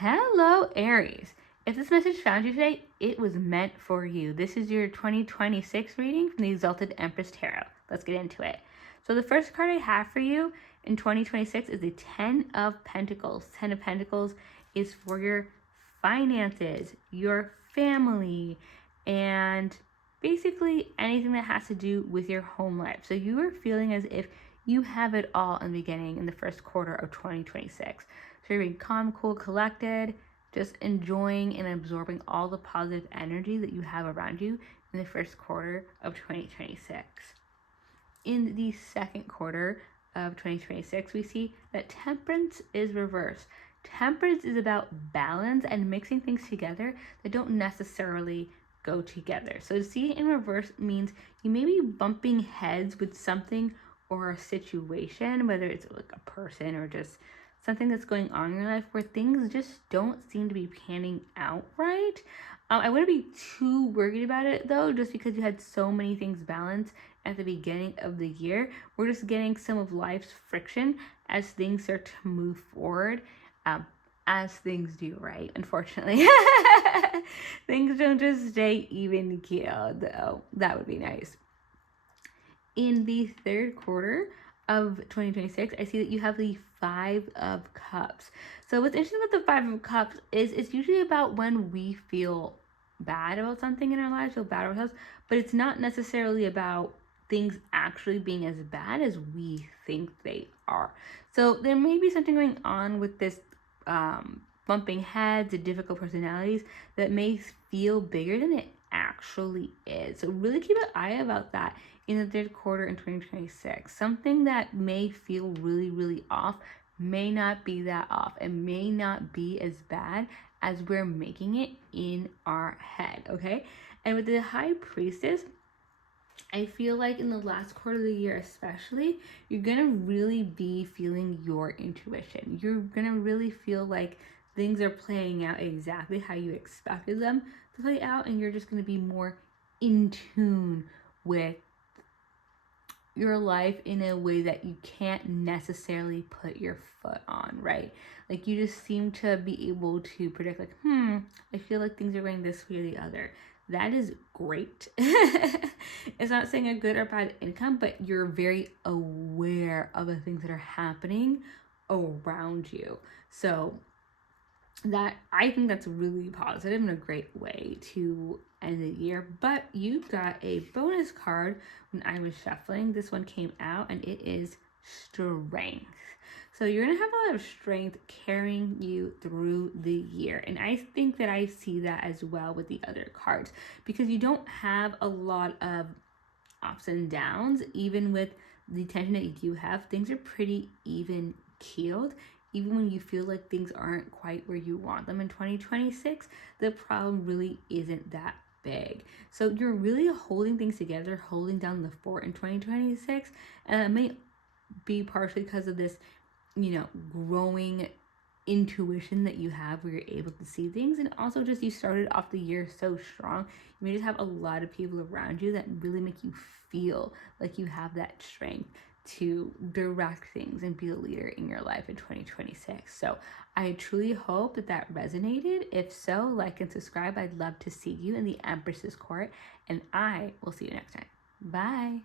Hello, Aries. If this message found you today, it was meant for you. This is your 2026 reading from the Exalted Empress Tarot. Let's get into it. So the first card I have for you in 2026 is the 10 of Pentacles. 10 of Pentacles is for your finances, your family, and basically anything that has to do with your home life. So you are feeling as if you have it all in the beginning in the first quarter of 2026. So you're being calm, cool, collected, just enjoying and absorbing all the positive energy that you have around you in the first quarter of 2026. In the second quarter of 2026, we see that Temperance is reversed. Temperance is about balance and mixing things together that don't necessarily go together. So to see it in reverse means you may be bumping heads with something or a situation, whether it's like a person or just something that's going on in your life where things just don't seem to be panning out right. I wouldn't be too worried about it though, just because you had so many things balanced at the beginning of the year. We're just getting some of life's friction as things start to move forward, as things do, right? Unfortunately, things don't just stay even keeled though. That would be nice. In the third quarter of 2026, I see that you have the 5 of Cups. So what's interesting about the 5 of Cups is it's usually about when we feel bad about something in our lives, feel bad about ourselves, but it's not necessarily about things actually being as bad as we think they are. So there may be something going on with this bumping heads and difficult personalities that may feel bigger than it actually is. So really keep an eye about that in the third quarter in 2026. Something that may feel really, really off may not be that off. It may not be as bad as we're making it in our head, okay? And with the High Priestess, I feel like in the last quarter of the year especially, you're going to really be feeling your intuition. You're going to really feel like things are playing out exactly how you expected them to play out, and you're just going to be more in tune with your life in a way that you can't necessarily put your foot on, right? Like you just seem to be able to predict like, I feel like things are going this way or the other. That is great. It's not saying a good or bad income, but you're very aware of the things that are happening around you. So that, I think that's really positive and a great way to end the year. But you got a bonus card when I was shuffling. This one came out and it is Strength. So you're going to have a lot of strength carrying you through the year. And I think that I see that as well with the other cards, because you don't have a lot of ups and downs. Even with the tension that you do have, things are pretty even keeled. Even when you feel like things aren't quite where you want them in 2026, the problem really isn't that big. So you're really holding things together, holding down the fort in 2026. And it may be partially because of this, growing intuition that you have where you're able to see things. And also just you started off the year so strong. You may just have a lot of people around you that really make you feel like you have that strength to direct things and be a leader in your life in 2026. So I truly hope that resonated. If so, like and subscribe. I'd love to see you in the Empress's court, and I will see you next time. Bye.